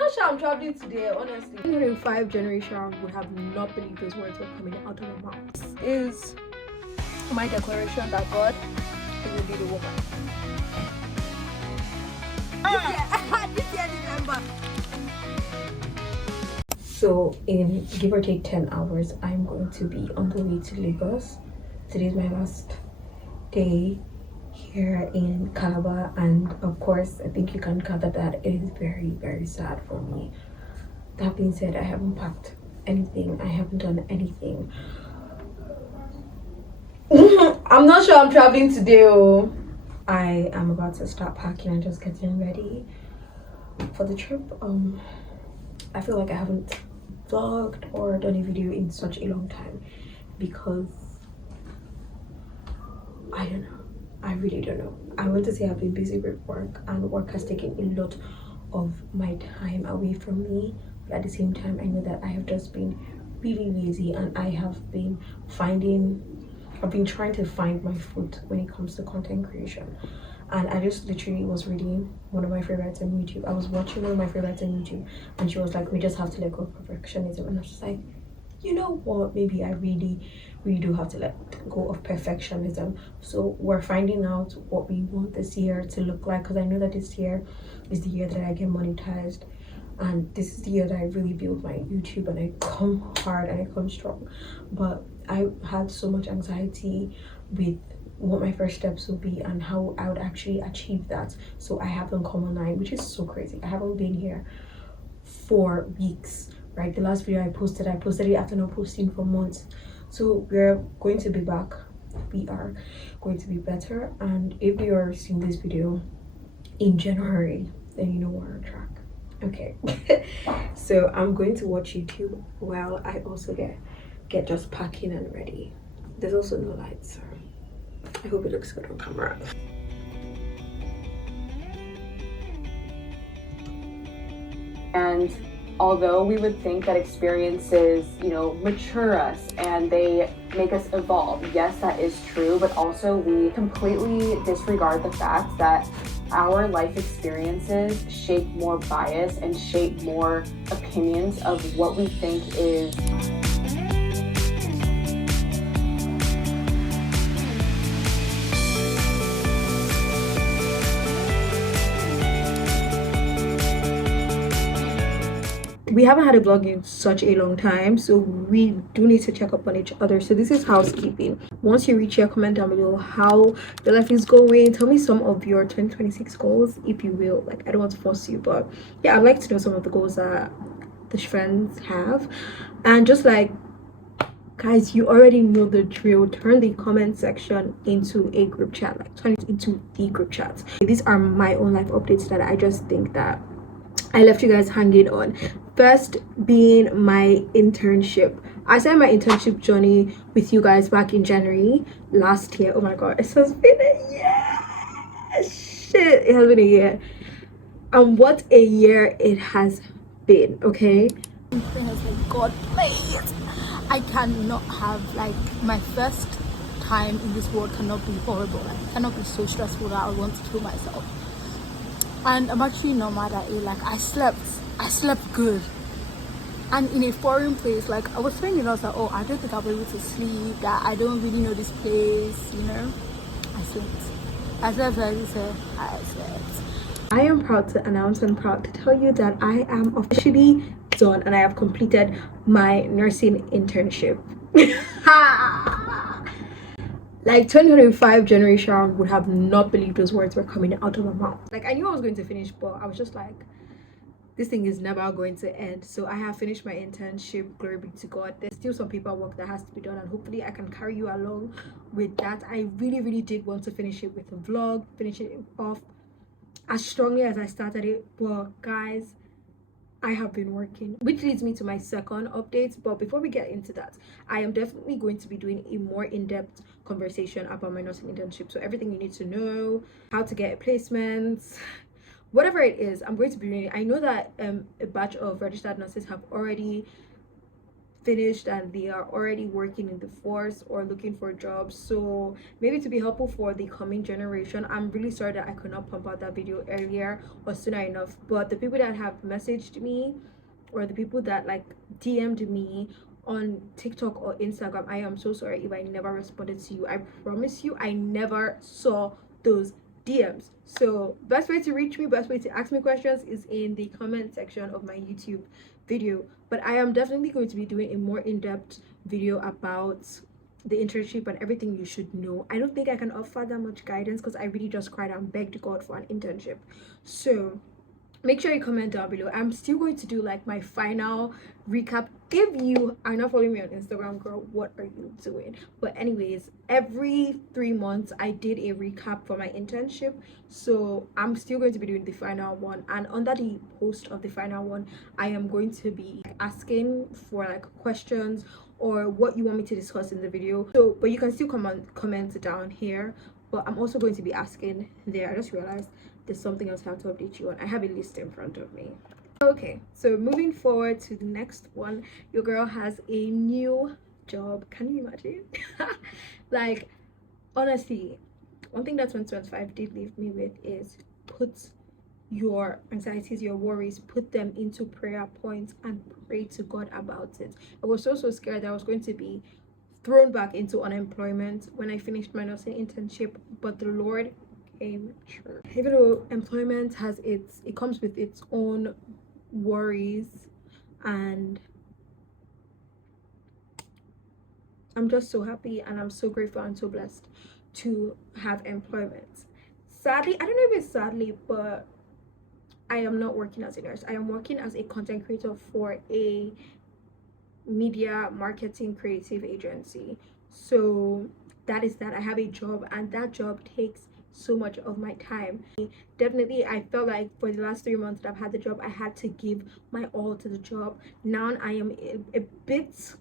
not sure I'm traveling today, honestly. 105 generation would have not believed those words were coming out of my mouth. This is my declaration that God will be the woman. This year, December. So in give or take 10 hours, I'm going to be on the way to Lagos. Today's my last day here in Calabar, and of course I think you can gather that it is very, very sad for me. That being said, I haven't packed anything, I haven't done anything. I'm not sure I'm traveling today. I am about to start packing and just getting ready for the trip. I feel like I haven't vlogged or done a video in such a long time because I don't know. I really don't know. I want to say I've been busy with work, and work has taken a lot of my time away from me. But at the same time, I know that I have just been really lazy, and I've been trying to find my foot when it comes to content creation. And I just literally was reading one of my favorites on YouTube. I was watching one of my favorites on YouTube, and she was like, we just have to let go of perfectionism. And I was just like, you know what, maybe I really do have to let go of perfectionism. So we're finding out what we want this year to look like, because I know that this year is the year that I get monetized, and this is the year that I really build my YouTube and I come hard and I come strong. But I had so much anxiety with what my first steps would be and how I would actually achieve that. So I haven't come online, which is so crazy. I haven't been here for weeks, right? The last video I posted it after not posting for months. So we're going to be back. We are going to be better. And if you are seeing this video in January, then you know we're on track. Okay. So I'm going to watch YouTube while I also get just packing and ready. There's also no lights, so I hope it looks good on camera. And although we would think that experiences, mature us and they make us evolve, yes, that is true, but also we completely disregard the fact that our life experiences shape more bias and shape more opinions of what we think is we haven't had a vlog in such a long time, so we do need to check up on each other. So this is housekeeping. Once you reach here, comment down below how your life is going. Tell me some of your 2026 goals, if you will. Like, I don't want to force you, but yeah, I'd like to know some of the goals that the shfriends have. And just like, guys, you already know the drill. Turn the comment section into a group chat. Like, turn it into the group chat. These are my own life updates that I just think that I left you guys hanging on. First being my internship. I started my internship journey with you guys back in January last year. Oh my god, it has been a year. Shit, it has been a year. And what a year it has been, okay? It has been, God, please. I cannot have, like, my first time in this world cannot be horrible. Like, it cannot be so stressful that I want to kill myself. And I'm actually not mad at it. Like, I slept good, and in a foreign place. Like, I was thinking, I was like, oh, I don't think I'll be able to sleep, that I don't really know this place, I slept I slept. I am proud to announce and proud to tell you that I am officially done and I have completed my nursing internship. Like, 2025 generation would have not believed those words were coming out of my mouth. Like, I knew I was going to finish, but I was just like, this thing is never going to end. So I have finished my internship. Glory be to God. There's still some paperwork that has to be done, and hopefully I can carry you along with that. I really did want to finish it with a vlog, finish it off as strongly as I started it. But guys, I have been working, which leads me to my second update. But before we get into that, I am definitely going to be doing a more in-depth conversation about my nursing internship. So everything you need to know, how to get placements, whatever it is, I'm going to be doing it. I know that a batch of registered nurses have already finished and they are already working in the force or looking for jobs. So maybe to be helpful for the coming generation, I'm really sorry that I could not pump out that video earlier or sooner enough. But the people that have messaged me, or the people that like DM'd me on TikTok or Instagram, I am so sorry if I never responded to you. I promise you I never saw those DMs. So best way to reach me, best way to ask me questions is in the comment section of my YouTube video. But I am definitely going to be doing a more in-depth video about the internship and everything you should know. I don't think I can offer that much guidance because I really just cried and begged God for an internship. So make sure you comment down below. I'm still going to do like my final recap. If you are not following me on Instagram, girl, what are you doing? But anyways, every 3 months I did a recap for my internship, so I'm still going to be doing the final one, and under the post of the final one I am going to be asking for like questions or what you want me to discuss in the video. So but you can still comment down here, but I'm also going to be asking there. I just realized there's something else I have to update you on. I have a list in front of me. Okay, so moving forward to the next one, your girl has a new job. Can you imagine? Like, honestly, one thing that 2025 did leave me with is put your anxieties, your worries, put them into prayer points and pray to God about it. I was so scared that I was going to be thrown back into unemployment when I finished my nursing internship, but the Lord came true. Even though employment has it comes with its own worries, and I'm just so happy and I'm so grateful and so blessed to have employment. Sadly, I don't know if it's sadly, but I am not working as a nurse. I am working as a content creator for a media marketing creative agency. So that is that. I have a job and that job takes so much of my time. Definitely I felt like for the last 3 months that I've had the job, I had to give my all to the job. Now I am a bit,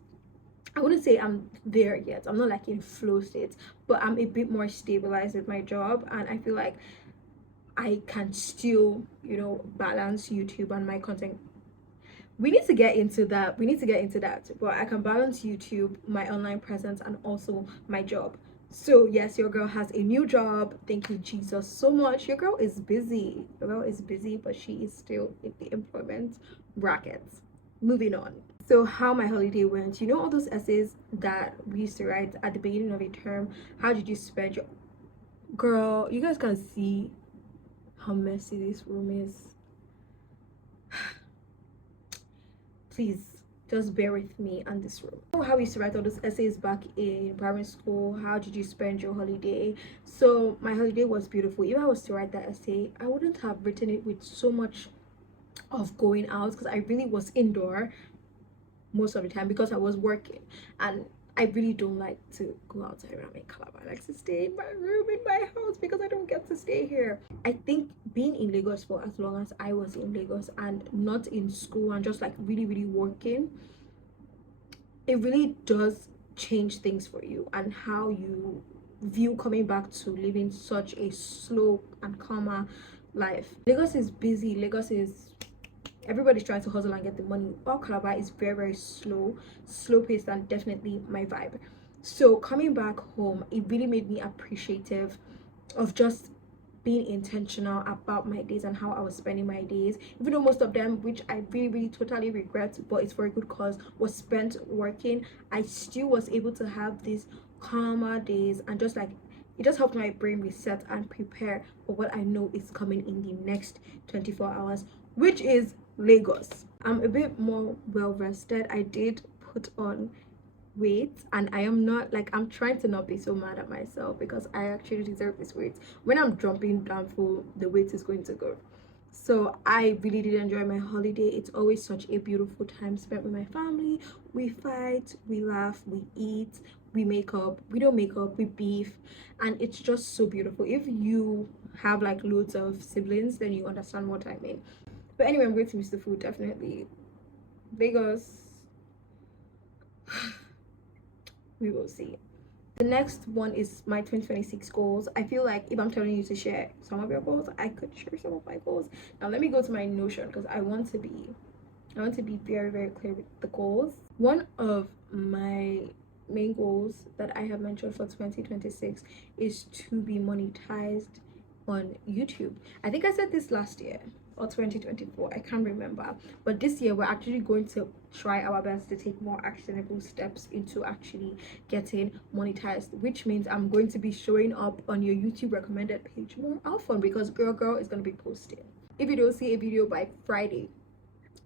I wouldn't say I'm there yet, I'm not like in flow state, but I'm a bit more stabilized with my job, and I feel like I can still, you know, balance YouTube and my content. We need to get into that, but I can balance YouTube, my online presence, and also my job. So yes, your girl has a new job. Thank you, Jesus, so much. Your girl is busy, but she is still in the employment brackets. Moving on. So how my holiday went, you know, all those essays that we used to write at the beginning of a term. How did you spend your girl? You guys can see how messy this room is. Please just bear with me and this room. How we used to write all those essays back in primary school. How did you spend your holiday? So my holiday was beautiful. If I was to write that essay, I wouldn't have written it with so much of going out, because I really was indoor most of the time because I was working, and I really don't like to go outside when I'm in Calabar. I like to stay in my room, in my house, because I don't get to stay here. I think being in Lagos for as long as I was in Lagos and not in school and just like really working, it really does change things for you and how you view coming back to living such a slow and calmer life. Lagos is busy. Lagos is, everybody's trying to hustle and get the money. While Calabar is very slow paced, and definitely my vibe. So coming back home, it really made me appreciative of just being intentional about my days and how I was spending my days, even though most of them, which I really totally regret, but it's for a good cause, was spent working. I still was able to have these calmer days, and just like it just helped my brain reset and prepare for what I know is coming in the next 24 hours, which is Lagos. I'm a bit more well rested. I did put on weight, and I am not like, I'm trying to not be so mad at myself because I actually deserve this weight. When I'm jumping down full, the weight is going to go. So I really did enjoy my holiday. It's always such a beautiful time spent with my family. We fight, we laugh, we eat, we make up, we don't make up, we beef, and it's just so beautiful. If you have like loads of siblings, then you understand what I mean. But anyway, I'm going to miss the food, definitely. Lagos, we will see. The next one is my 2026 goals. I feel like if I'm telling you to share some of your goals, I could share some of my goals. Now let me go to my Notion, because I want to be I want to be very, very clear with the goals. One of my main goals that I have mentioned for 2026 is to be monetized on YouTube. I think I said this last year or 2024, I can't remember, but this year we're actually going to try our best to take more actionable steps into actually getting monetized, which means I'm going to be showing up on your YouTube recommended page more often, because girl is going to be posting. If you don't see a video by Friday,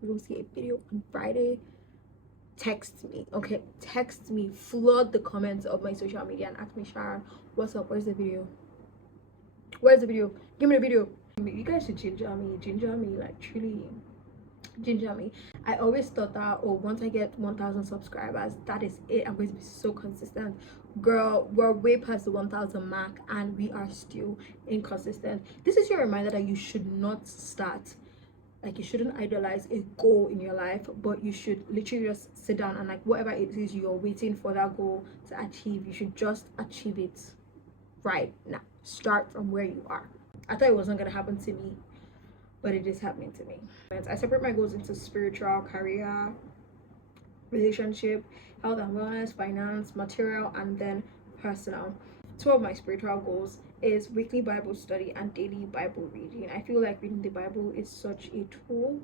you don't see a video on Friday, text me. Okay, text me, flood the comments of my social media and ask me, Sharon, what's up, where's the video, give me the video. You guys should ginger me, like truly ginger me. I always thought that, oh, once I get 1,000 subscribers, that is it, I'm going to be so consistent. Girl, we're way past the 1,000 mark and we are still inconsistent. This is your reminder that you should not start, like, you shouldn't idolize a goal in your life, but you should literally just sit down and, like, whatever it is you're waiting for that goal to achieve, you should just achieve it right now. Start from where you are. I thought it wasn't gonna happen to me, but it is happening to me. I separate my goals into spiritual, career, relationship, health and wellness, finance, material, and then personal. Two of my spiritual goals is weekly Bible study and daily Bible reading. I feel like reading the Bible is such a tool.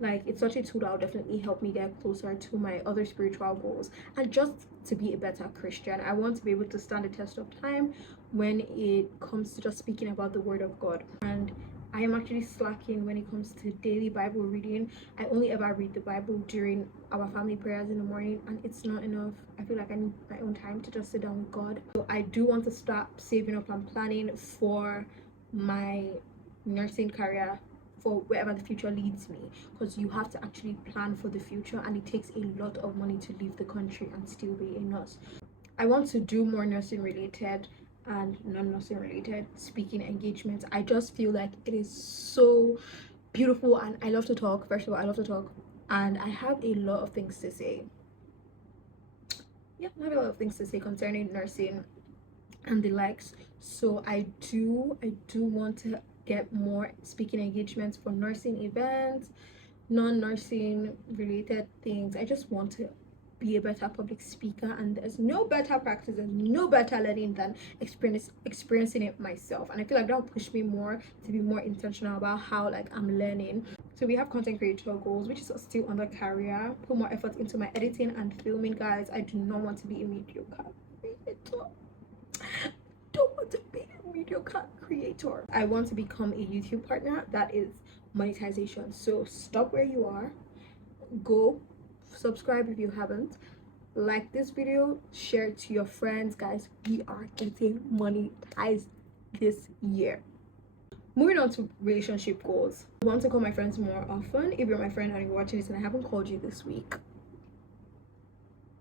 Like, it's such a tool that will definitely help me get closer to my other spiritual goals and just to be a better Christian. I want to be able to stand the test of time when it comes to just speaking about the word of God. And I am actually slacking when it comes to daily Bible reading. I only ever read the Bible during our family prayers in the morning, and it's not enough. I feel like I need my own time to just sit down with God. So I do want to start saving up and planning for my nursing career, for wherever the future leads me, because you have to actually plan for the future, and it takes a lot of money to leave the country and still be a nurse. I want to do more nursing related and non-nursing related speaking engagements. I just feel like it is so beautiful, and I love to talk. First of all, I love to talk, and I have a lot of things to say. Yeah, I have a lot of things to say concerning nursing and the likes. So I do want to get more speaking engagements for nursing events, non-nursing related things. I just want to be a better public speaker, and there's no better practice and no better learning than experiencing it myself. And I feel like that'll push me more to be more intentional about how, like, I'm learning. So we have content creator goals, which is still under career. Put more effort into my editing and filming, guys. I do not want to be a mediocre creator. Don't want to be a mediocre creator. I want to become a YouTube partner. That is monetization. So stop where you are, go subscribe if you haven't, like this video, share it to your friends. Guys, we are getting monetized this year. Moving on to relationship goals. I want to call my friends more often. If you're my friend and you're watching this and I haven't called you this week,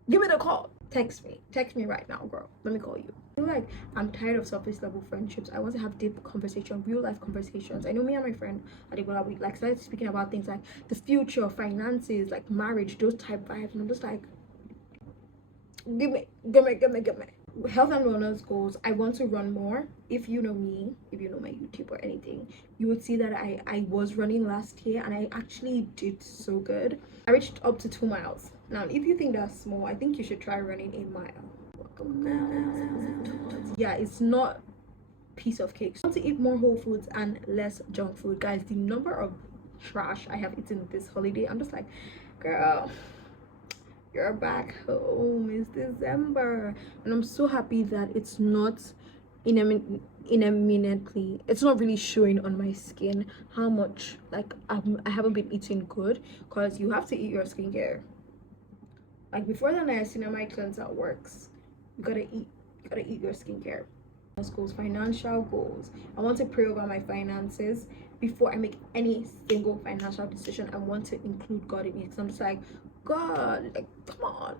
give me the call. Text me right now, girl. Let me call you. I feel like I'm tired of surface level friendships. I want to have deep conversation, real life conversations. I know me and my friend Adebola, we like started speaking about things like the future, finances, like marriage, those type vibes, and I'm just like, give me. Health and wellness goals. I want to run more. If you know me, if you know my YouTube or anything, you would see that I was running last year and I actually did so good. I reached up to 2 miles. Now, if you think that's small, I think you should try running a mile. Yeah, it's not piece of cake. I want to eat more whole foods and less junk food. Guys, the number of trash I have eaten this holiday, I'm just like, girl, you're back home. It's December, and I'm so happy that it's not imminently, it's not really showing on my skin how much, like, I haven't been eating good, because you have to eat your skincare. Like, before the niacinamide cleanser works, you gotta eat your skincare. Goals, financial goals. I want to pray over my finances before I make any single financial decision. I want to include God in it, because I'm just like, God, like, come on,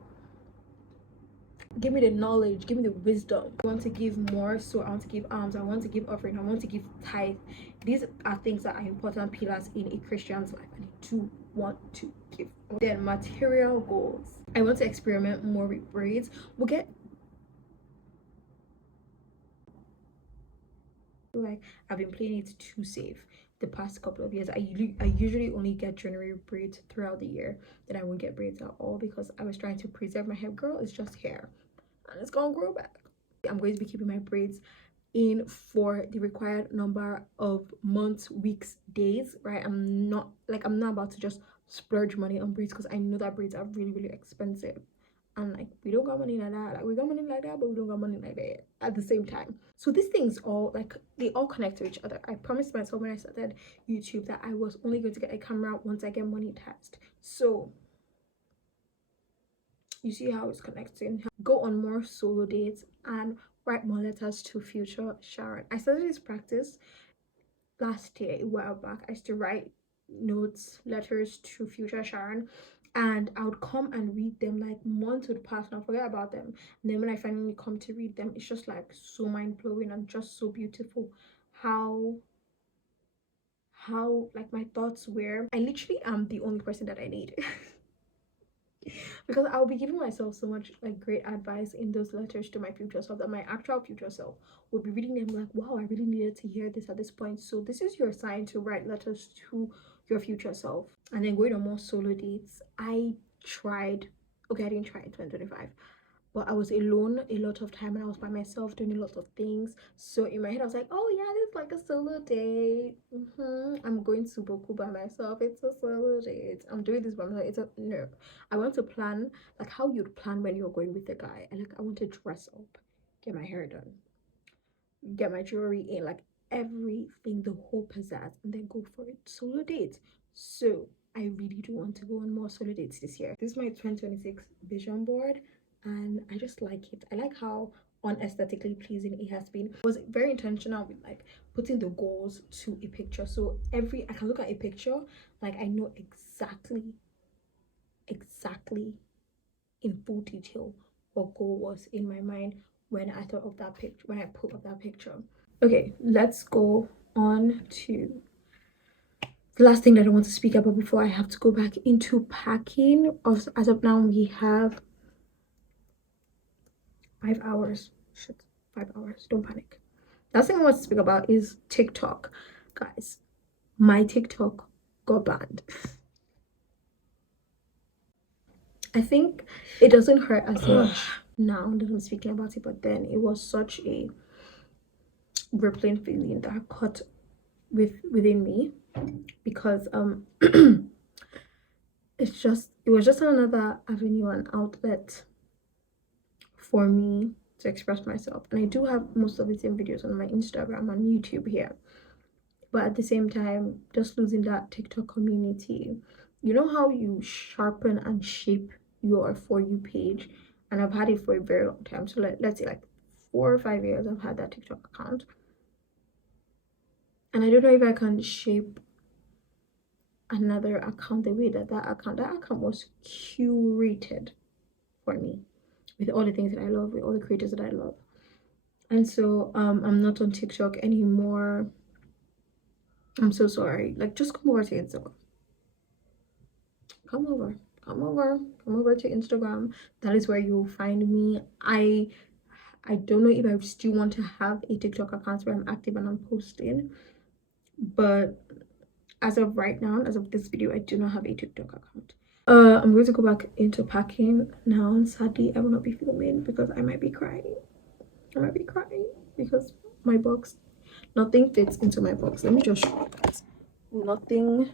give me the knowledge, give me the wisdom. I want to give more, so I want to give alms, I want to give offering, I want to give tithe. These are things that are important pillars in a Christian's life, and I do want to give. Then material goals. I want to experiment more with braids. We'll get, like, I've been playing it too safe. the past couple of years. I usually only get January braids throughout the year, then I won't get braids at all because I was trying to preserve my hair. Girl, it's just hair and it's gonna grow back. I'm going to be keeping my braids in for the required number of months, weeks, days, right? I'm not about to just splurge money on braids because I know that braids are really, really expensive. And like, we don't got money like that. Like, we got money like that, but we don't got money like that at the same time. So these things all, like, they all connect to each other. I promised myself when I started YouTube that I was only going to get a camera once I get monetized. So you see how it's connecting. Go on more solo dates and write more letters to future Sharon. I started this practice last year, a while back. I used to write notes, letters to future Sharon, and I would come and read them. Like, months would pass and I'll forget about them, and then when I finally come to read them, it's just like so mind-blowing and just so beautiful how like my thoughts were. I literally am the only person that I need. Because I'll be giving myself so much like great advice in those letters to my future self that my actual future self would be reading them like, wow, I really needed to hear this at this point. So this is your sign to write letters to your future self. And then going on more solo dates. I didn't try in 2025, but I was alone a lot of time and I was by myself doing a lot of things. So in my head I was like, oh yeah, this is like a solo date. I'm going to Boku by myself. It's a solo date. I'm doing this by myself. No. I want to plan like how you'd plan when you're going with a guy. And like, I want to dress up, get my hair done, get my jewelry in, like everything, the whole pizzazz, and then go for it. Solo dates. So I really do want to go on more solo dates this year. This is my 2026 vision board and I just like it. I like how unaesthetically pleasing it has been. I was very intentional with like putting the goals to a picture, so I can look at a picture, like I know exactly in full detail what goal was in my mind when I thought of that picture, when I put up that picture. Okay, let's go on to the last thing that I want to speak about before I have to go back into packing. As of now, we have 5 hours. Shit, 5 hours. Don't panic. Last thing I want to speak about is TikTok. Guys, my TikTok got banned. I think it doesn't hurt as much now that I'm speaking about it, but then it was such a rippling feeling that caught within me because it was just another avenue and outlet for me to express myself. And I do have most of the same videos on my Instagram and YouTube here, but at the same time, just losing that TikTok community. You know how you sharpen and shape your For You page, and I've had it for a very long time, so let's say like 4 or 5 years I've had that TikTok account, and I don't know if I can shape another account the way that account was curated for me, with all the things that I love, with all the creators that I love. And so I'm not on TikTok anymore. I'm so sorry. Like, just come over to Instagram. Come over to Instagram. That is where you'll find me. I don't know if I still want to have a TikTok account where I'm active and I'm posting, but as of right now, as of this video, I do not have a TikTok account. I'm going to go back into packing now, and sadly I will not be filming because I might be crying. Because my box, nothing fits into my box. Let me just show you guys. Nothing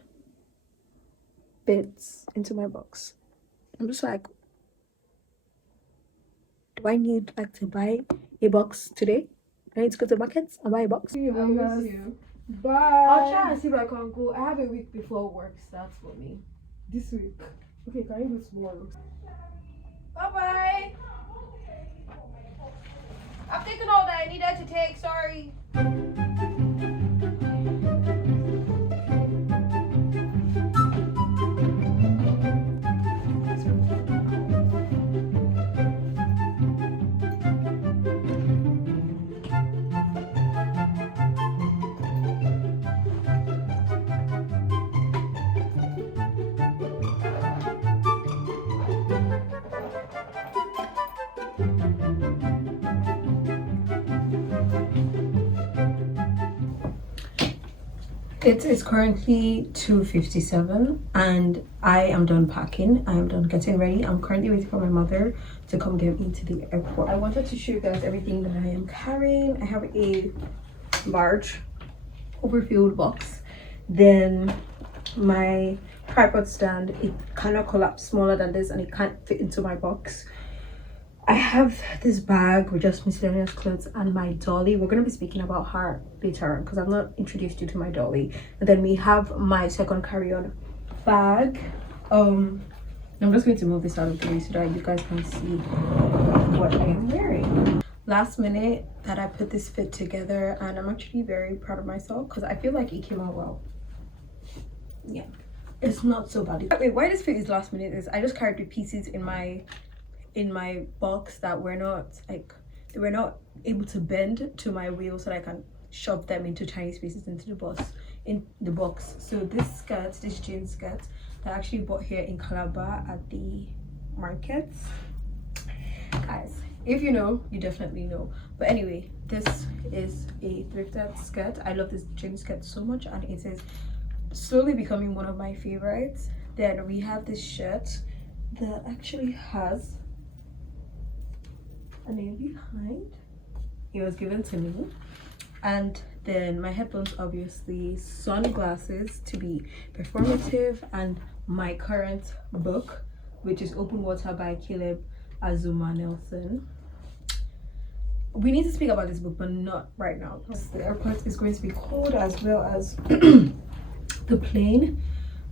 fits into my box. I'm just like, do I need like to buy a box today? I need to go to the market and buy a box. I miss you. Bye. I'll try and see if I can go. I have a week before work starts for me. This week. Okay, can you go tomorrow? Bye bye. I've taken all that I needed to take. Sorry. It is currently 2:57 and I am done packing. I am done getting ready. I'm currently waiting for my mother to come get me to the airport. I wanted to show you guys everything that I am carrying. I have a large overfilled box. Then my tripod stand, it kind of collapsed smaller than this and it can't fit into my box. I have this bag with just miscellaneous clothes and my dolly. We're going to be speaking about her later on because I've not introduced you to my dolly. And then we have my second carry-on bag. I'm just going to move this out of the way so that you guys can see what I am wearing. Last minute that I put this fit together and I'm actually very proud of myself because I feel like it came out well. Yeah, it's not so bad. Wait, why this fit is last minute is I just carried the pieces in my box that were not like, they were not able to bend to my wheel so that I can shove them into tiny spaces into the box. So this skirt, this jean skirt that I actually bought here in Calabar at the market. Guys, if you know, you definitely know. But anyway, this is a thrifted skirt. I love this jean skirt so much and it is slowly becoming one of my favorites. Then we have this shirt that actually has a name behind. It was given to me. And then my headphones, obviously, sunglasses to be performative, and my current book, which is Open Water by Caleb Azuma Nelson. We need to speak about this book, but not right now because the airport is going to be cold as well as the plane.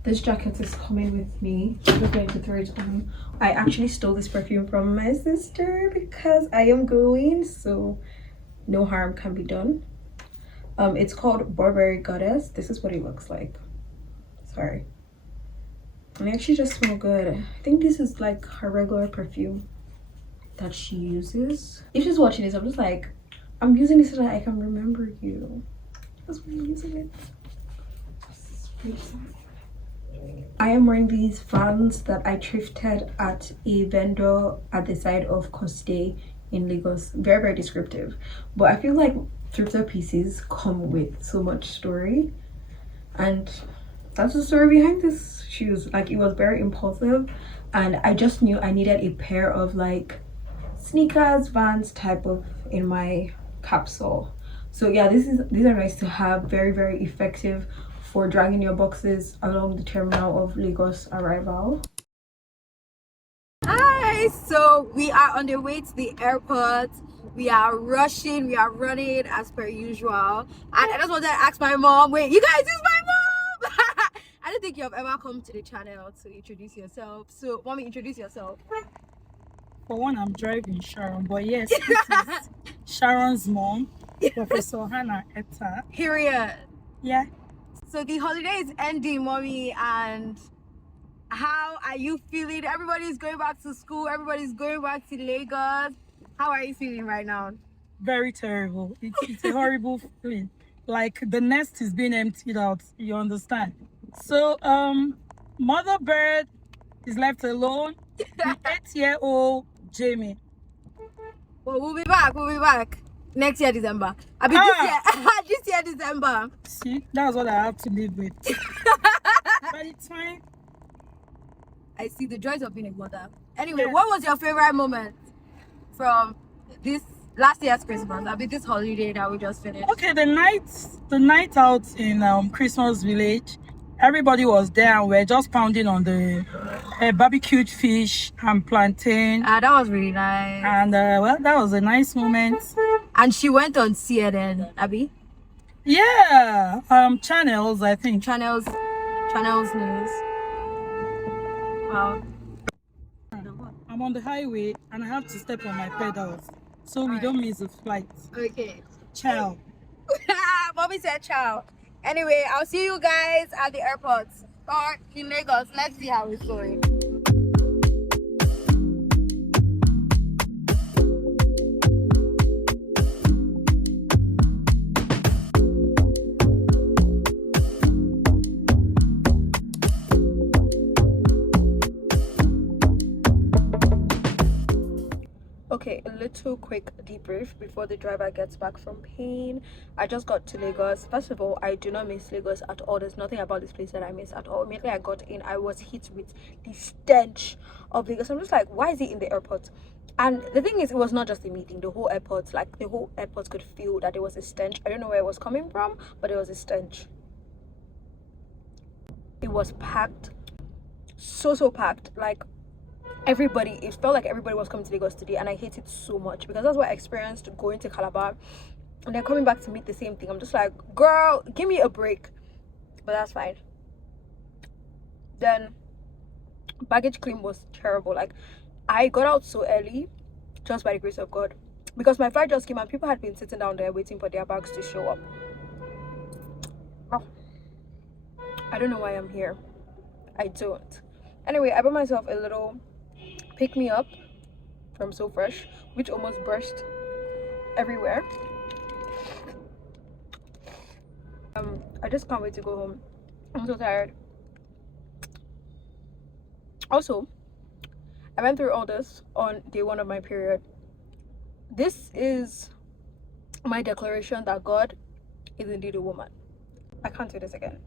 This jacket is coming with me. I'm just going to throw it on. I actually stole this perfume from my sister because I am going, so no harm can be done. It's called Burberry Goddess. This is what it looks like. Sorry. And it actually just smells good. I think this is like her regular perfume that she uses. If she's watching this, I'm just like, I'm using this so that I can remember you. That's why I'm using it. I am wearing these Vans that I thrifted at a vendor at the side of Coste in Lagos. Very, very descriptive. But I feel like thrifted pieces come with so much story. And that's the story behind this shoes. Like, it was very impulsive. And I just knew I needed a pair of like sneakers, Vans type of in my capsule. So yeah, these are nice to have. Very, very effective for dragging your boxes along the terminal of Lagos arrival. Hi, so we are on the way to the airport. We are rushing, we are running as per usual. And I just wanted to ask my mom, wait, you guys, this is my mom! I don't think you have ever come to the channel to introduce yourself. So, mommy, introduce yourself. For one, I'm driving Sharon, but yes, this is Sharon's mom, Professor Hannah Etta. Period. Yeah. So the holiday is ending, mommy, and how are you feeling? Everybody's going back to school, everybody's going back to Lagos. How are you feeling right now? Very terrible. It's a horrible feeling. Like the nest is being emptied out, you understand? So, mother bird is left alone with 8-year-old Jamie. Well, we'll be back next year December. I mean this year December. See, that's what I have to live with. But it's fine. I see the joys of being a mother. Anyway, Yes. What was your favorite moment from this last year's Christmas? I mean this holiday that we just finished. Okay, the night out in Christmas Village, everybody was there and we're just pounding on the barbecued fish and plantain. That was really nice. And well, that was a nice moment. And she went on CNN, Abby. Yeah, channels, I think. Channels news. Wow. I'm on the highway and I have to step on my pedals so we don't miss the flight. Okay. Ciao. Mommy said ciao. Anyway, I'll see you guys at the airport or in Lagos. Let's see how it's going. Okay, a little quick debrief before the driver gets back from pain. I just got to Lagos. First of all, I do not miss Lagos at all. There's nothing about this place that I miss at all. Immediately I got in, I was hit with the stench of Lagos. I'm just like, why is it in the airport? And the thing is, it was not just a meeting. The whole airport, like the whole airport could feel that there was a stench. I don't know where it was coming from, but there was a stench. It was packed, so packed. Like everybody, it felt like everybody was coming to Lagos today, and I hate it so much because that's what I experienced going to Calabar and then coming back to meet the same thing. I'm just like, girl, give me a break. But that's fine. Then baggage claim was terrible. Like I got out so early just by the grace of God, because my flight just came and people had been sitting down there waiting for their bags to show up. Oh, I don't know why I'm here. I don't. Anyway, I bought myself a little pick me up from So Fresh, which almost burst everywhere. I just can't wait to go home. I'm so tired. Also, I went through all this on day 1 of my period. This is my declaration that God is indeed a woman. I can't do this again.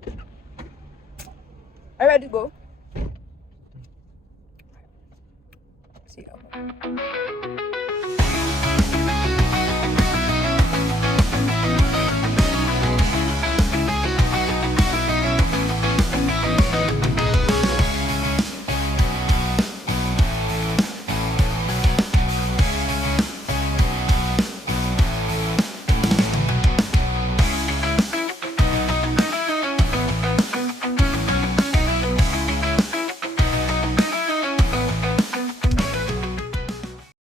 Are you ready to go? See you.